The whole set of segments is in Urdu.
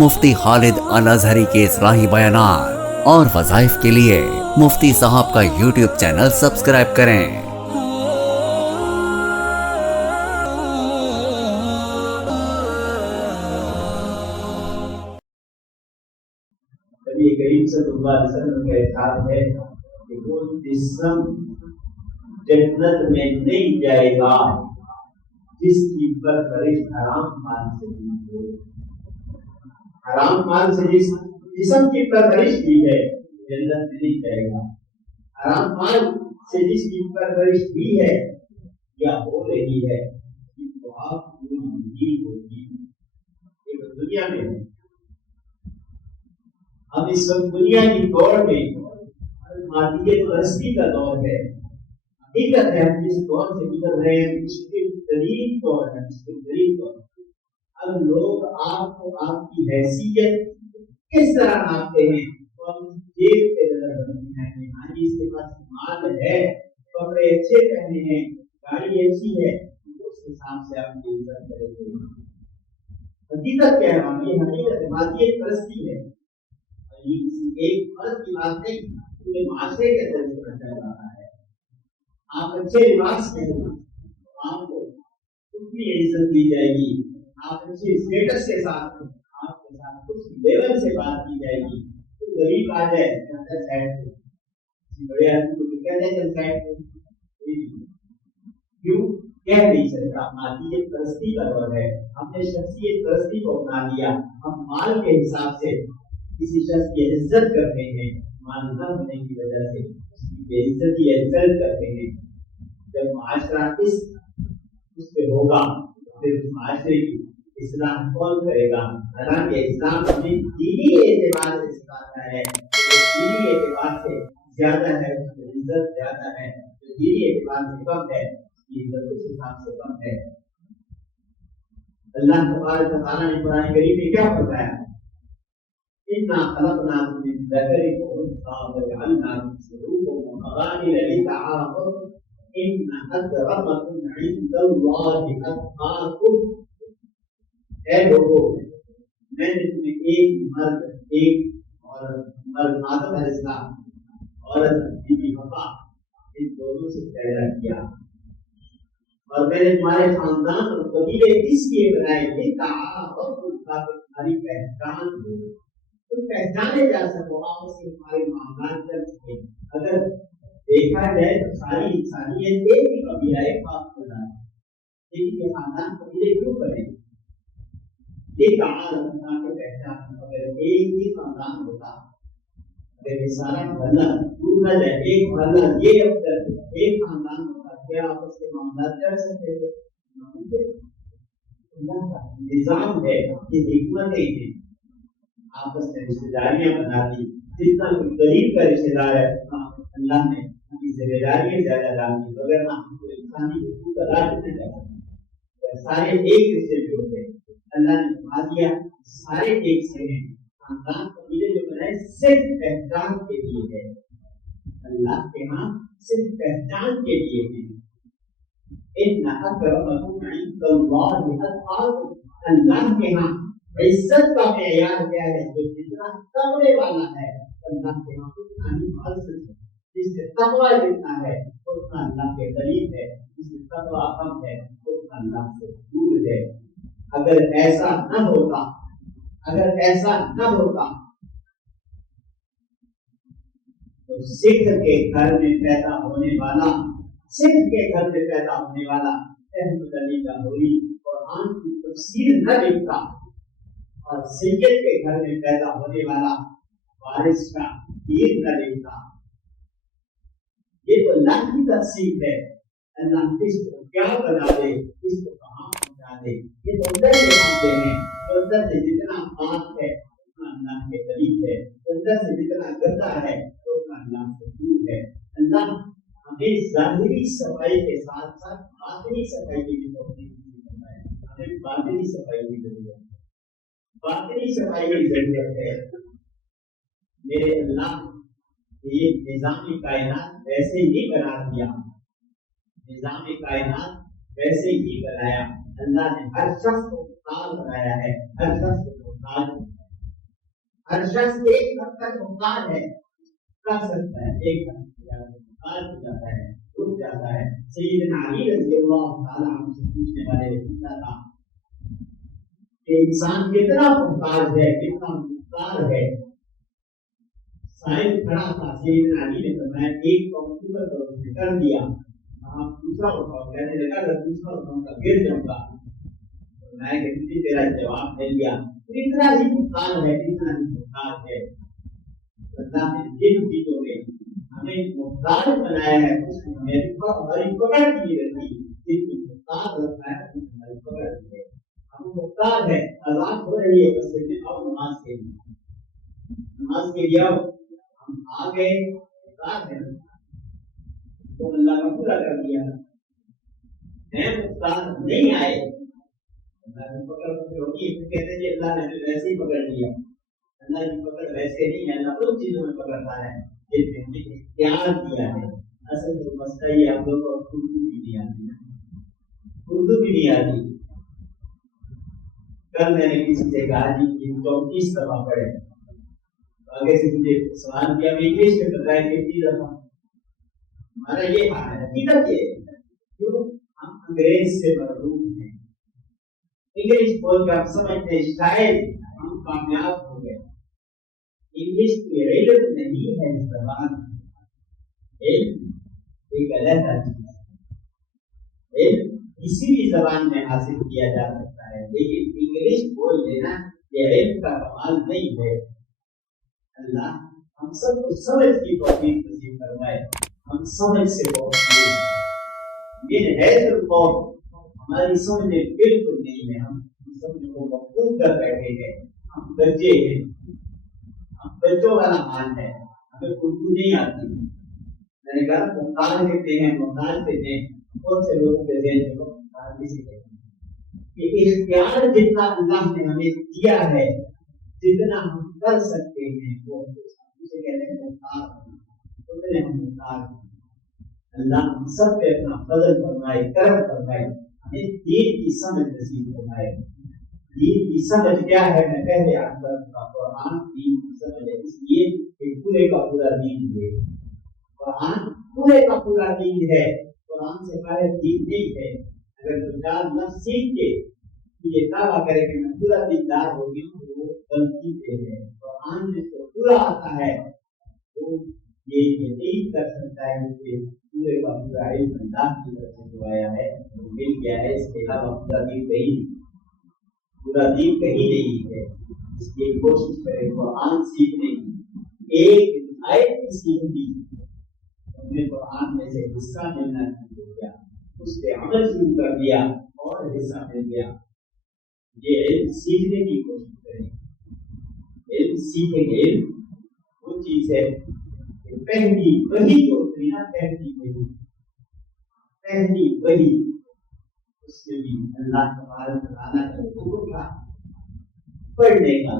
مفتی خالد الازہری کے اصلاحی بیانات اور وظائف کے لیے مفتی صاحب کا یوٹیوب چینل سبسکرائب کریں۔ نبی کریم صلی اللہ علیہ وسلم کا ارشاد ہے کہ وہ جسم جنت میں نہیں جائے گا جس کی پرورش حرام مال سے ہوئی ہو۔ حرام مال سے جس جسم کی پرورش کی ہے جنت میں نہیں جائے گا۔ حرام مال سے جس کی پرورش ہوئی ہے یا ہو رہی ہے تو آپ پوری زندگی ہوگی۔ ایک دنیا میں ہم اس وقت دنیا کی دور میں مادیت پرستی کا دور ہے۔ حقیقت ہے ہم جس دور سے گزر رہے ہیں مشکل ترین دور ہے، مشکل ترین دور۔ اب لوگ آپ کو آپ کی حیثیت کس طرح ناپتے ہیں؟ تو ہم جیب پہ نظر رکھتے ہیں، ہاں جی اس کے پاس مال ہے، کپڑے اچھے پہنے ہیں، گاڑی اچھی ہے، اس حساب سے آپ کی عزت کریں گے۔ حقیقت کیا ہے؟ یہ حقیقت مادیت پرستی ہے۔ یہ کسی ایک فرد کی بات نہیں، پورے معاشرے کے اندر سے بچا جاتا ہے۔ آپ اچھے لباس میں ہو تو آپ کو اتنی عزت دی جائے گی، آپ اچھے اسٹیٹس کے ساتھ آپ کے ساتھ اس لیول سے بات کی جائے گی۔ تو غریب آ جائے سائڈ کو، بڑے آدمی کو کہتے ہیں چل سائڈ کو، کیوں کہہ نہیں سکتا؟ مادیت پرستی کا دور ہے، ہم نے شخصیت پرستی کو اپنا لیا۔ ہم مال کے حساب سے کسی شخص کی عزت کرتے ہیں، مال نہ ہونے کی وجہ سے اس کی بے عزتی عزت کرتے ہیں۔ جب معاشرہ اس پہ ہوگا پھر اس معاشرے کی اصلاح کون کرے گا؟ حالانکہ اسلام ہمیں دینی اعتبار سے سکھاتا ہے، دینی اعتبار سے زیادہ ہے اس کی عزت زیادہ ہے، جو دینی اعتبار سے کم ہے اس کی عزت اس حساب سے کم ہے۔ اللہ تبارک و تعالیٰ نے قرآن کریم میں کیا فرمایا؟ إِنَّا خَلَقْنَاكُم مِّن ذَكَرٍ وَأُنثَىٰ وَجَعَلْنَاكُمْ شُعُوبًا وَقَبَائِلَ لِتَعَارَفُوا إِنَّ أَكْرَمَكُمْ عِندَ اللَّهِ أَتْقَاكُمْ۔ اے لوگوں، میں نے تمہیں ایک مرد ایک عورت، مرد آدم علیہ السلام، عورت بی بی حوا، ان دونوں سے پیدا کیا، اور میں نے تمہارے خاندان اور قبیلے اس لیے بنائے لِتَعَارَفُوا تاکہ تمہاری پہچان ہو، تم پہچانے جا سکو، آپس میں تمہارے معاملات چل سکے۔ اگر دیکھا جائے تو ساری انسانیت ایک ہی قبیلہ ایک باپ کو ڈالا، لیکن یہ خاندان قبیلے کیوں بنے؟ یہ تعارف کے پہچان، اگر ایک ہی خاندان ہوتا، اگر یہ سارا محلہ دور نہ جائے، ایک محلہ یہ اگر ایک خاندان ہوتا، کیا آپس کے معاملات چل سکتے تھے؟ اللہ کا نظام ہے، یہ حکمتیں ہیں، آپس میں رشتے داریاں بنا دی، جتنا کوئی قریب کا رشتے دار ہے اتنا اللہ نے اپنی ذمہ داریاں زیادہ ڈال دی، وغیرہ ہم کو انسانی حقوق ادا کرنے لگا، سارے ایک رشتے میں ہوتے، اللہ نے بنا دیا سارے ایک سے ہیں۔ خاندان قبیلے جو بنائے صرف پہچان کے لیے ہے، اللہ کے ہاں صرف پہچان کے لیے ہے۔ إِنَّ أَكْرَمَكُمْ عِندَ اللَّهِ أَتْقَاكُمْ، اللہ کے ہاں عزت کا معیار کیا ہے؟ جو جتنا تقوی والا ہے اللہ کے ہاں اتنا ہی معزز ہے، جس سے تقوی جتنا ہے اتنا اللہ کے قریب ہے، جس سے تقوی کم ہے اتنا اللہ سے دور ہے۔ اگر ایسا نہ ہوتا، اگر ایسا نہ ہوتا تو سکھ کے گھر میں پیدا ہونے والا، سکھ کے گھر میں پیدا ہونے والا احمد علی لاہوری قرآن کی تفسیر نہ لکھتا، اور سید کے گھر میں پیدا ہونے والا وارث کا پیر نہ لکھتا۔ یہ تو اللہ کی تقسیم ہے، اللہ کس کو کیا بنا دے، کس کو کہاں پہنچا دے، یہ تو اندر کے معاملے ہیں۔ تو اندر سے جتنا پاک ہے اتنا اللہ کے قریب ہے، اندر سے جتنا گندا ہے اتنا اللہ سے دور ہے۔ اللہ ہمیں ظاہری صفائی کے ساتھ ساتھ باطنی صفائی کی بھی توفیق دیتا ہے، ہمیں باطنی صفائی کی ضرورت ہے، باطنی صفائی کی ضرورت ہے۔ میرے اللہ نے یہ نظام کائنات ویسے ہی بنا دیا، نظام کائنات ویسے ہی بنایا۔ اللہ نے ہر شخص کو محتاج بنایا ہے، ہر شخص کو محتاج ہر شخص ایک حد تک محتاج ہے، کر سکتا ہے، ایک حد تک محتاج ہو جاتا ہے، رک جاتا ہے۔ سیدنا علی رضی اللہ تعالیٰ عنہ سے پوچھنے والے پوچھتا تھا کہ انسان کتنا محتاج ہے، کتنا محتاج ہے۔ صاحب کھڑا تھا، سیدنا علی نے فرمایا ایک کمپیوٹر پر اس نے کر دیا، آپ دوسرا اٹھاؤ، کہنے لگا اگر دوسرا اٹھاؤں گا گر جاؤں گا۔ فرمایا کہ تجھے تیرا جواب مل گیا، اتنا ہی محتاج ہے، اتنا ہی محتاج ہے۔ اللہ نے جن چیزوں میں ہمیں محتاج بنایا ہے اس میں ہماری پکڑ کی رہتی، جن کی محتاج رکھا ہے اس میں ہماری پکڑ ہے۔ ہم محتاج ہے، آزاد ہو رہی ہے مسجد میں، اور نماز کے لیے، نماز کے لیے ہم آ گئے، محتاج ہیں تو اللہ کا پورا کر دیا ہے، محتاج نہیں آئے اللہ نے پکڑ ہوتی ہے، کہتے ہیں اللہ نے ویسے ہی پکڑ لیا۔ اللہ کی پکڑ ویسے نہیں ہے، اللہ ان چیزوں میں پکڑتا ہے جن میں ہمیں اختیار دیا ہے۔ اصل تو مسئلہ یہ آپ لوگوں کو اردو بھی نہیں آتی، اردو بھی نہیں آتی۔ کل میں نے کسی سے کہا جی 34 دفعہ پڑھے، آگے سے مجھے سوال کیا میں انگلش میں بتایا کہ 30 دفعہ۔ ہمارا یہ حال ہے، حقیقت یہ ہے کیوں ہم انگریز سے محروم ہیں، انگلش بول کر ہم سمجھتے ہیں شاید ہم کامیاب ہو گئے۔ انگلش کی علم نہیں ہے زبان، علم ایک علیحدہ چیز ہے، علم کسی بھی زبان میں حاصل کیا جا سکتا ہے، لیکن انگلش بول لینا یہ علم کا کمال نہیں ہے۔ اللہ ہم سب کو سمجھ کی توفیق نصیب فرمائے، ہم سمجھ سے بہت یہ ہے تو ہماری سمجھ بالکل نہیں ہے، ہم سمجھ کو مفہوم کر بیٹھے ہیں، ہم بچے ہیں، ہم بچوں والا حال ہے، ہمیں اردو نہیں آتی۔ میں نے کہا محتاج کہتے ہیں، محتاج کہتے ہیں، بہت سے لوگوں کے ذہن میں محتاج کسی کہتے ہیں کہ اختیار جتنا اللہ نے ہمیں دیا ہے، جتنا ہم کر سکتے ہیں وہ اسے کہتے ہیں محتاج، اتنے ہم محتاج ہیں۔ اللہ ہم سب پہ اپنا فضل فرمائے، کرم فرمائے، ہمیں دین کی سمجھ نصیب فرمائے۔ دین کی سمجھ کیا ہے؟ میں پہلے آپ کا قرآن دین کی سمجھ ہے، اس لیے کہ پورے کا پورا دین ہے، قرآن پورے کا پورا دین ہے، قرآن سے باہر دین نہیں ہے۔ اگر تو چار لفظ سیکھ کے یہ دعویٰ کرے کہ میں پورا دیندار ہو گیا ہوں تو وہ غلطی سے ہے۔ قرآن جس کو پورا آتا ہے وہ یہ نہیں کر سکتا ہے کہ پورے کا پورا علم اللہ کی طرف سے جو آیا ہے وہ مل گیا ہے، اس کے علاوہ پورا دین پورا دین کہیں نہیں ہے۔ اس کی کوشش کرے قرآن سیکھنے کی، ایک آیت کی سیکھی ہم نے قرآن میں سے حصہ ملنا شروع ہو گیا، اس پہ عمل شروع کر دیا اور حصہ مل گیا۔ یہ علم سیکھنے کی کوشش کریں، علم سیکھیں گے، علم وہ چیز ہے کہ پہلی وحی جو ہوتی ہے نا، پہلی وحی اس سے بھی اللہ تبارک و تعالیٰ کا حکم تھا پڑھنے کا،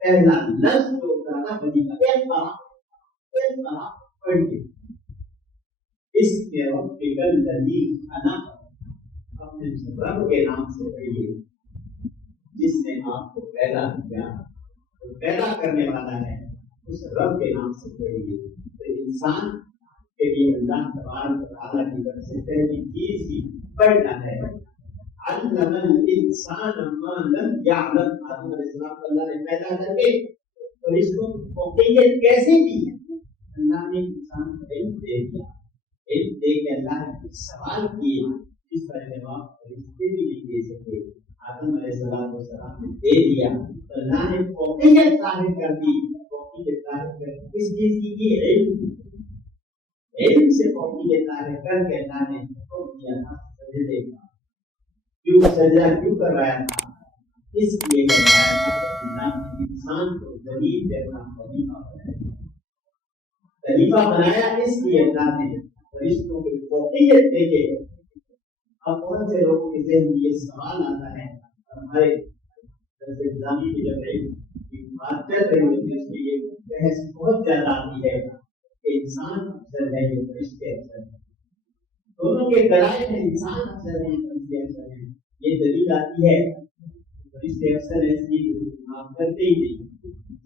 پہلا لفظ جو ہوتا نا وحی کا اقرأ پڑھیے، اس کے رب الذی خلق، اپنے رب کے نام سے پڑھیے جس نے آپ کو پیدا کیا، تو پیدا کرنے والا ہے اس رب کے نام سے پڑھیے۔ تو انسان کے لیے اللہ تبارک و تعالیٰ کی طرف سے پہلی چیز ہی پڑھنا ہے۔ علم الانسان ما لم يعلم، آدم علیہ السلام کو اللہ نے پیدا کر کے فرشتوں کو فوقیت کیسے دی؟ اللہ نے انسان کو علم دے دیا، علم دے کے اللہ نے سوال کیے جس کا جواب فرشتے بھی نہیں دے سکے، آدم علیہ السلام نے دے دیا، تو اللہ نے فوقیت ظاہر کر دی۔ فوقیت ظاہر کر کس چیز کی؟ علم، علم سے فوقیت ظاہر کر کے اللہ نے حکم دیا تھا سجدے کا۔ کیوں سجدہ کیوں کروایا تھا؟ اس لیے کروایا تھا کہ اللہ نے انسان کو زمین پہ اپنا خلیفہ بنایا، خلیفہ بنایا اس لیے اللہ نے فرشتوں کی فوقیت دے کے۔ اب بہت سے لوگوں کے ذہن میں یہ سوال آتا ہے، ہمارے نظامی کی جب علم کی بات کر رہے ہوتے ہیں اس میں یہ بحث بہت زیادہ آتی ہے کہ انسان افضل ہے یا فرشتے افضل ہیں، دونوں کے دلائل میں انسان افضل ہے فرشتے افضل ہیں۔ یہ دلیل آتی ہے فرشتے افضل ہے اس لیے آپ کرتے ہی نہیں،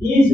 30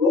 2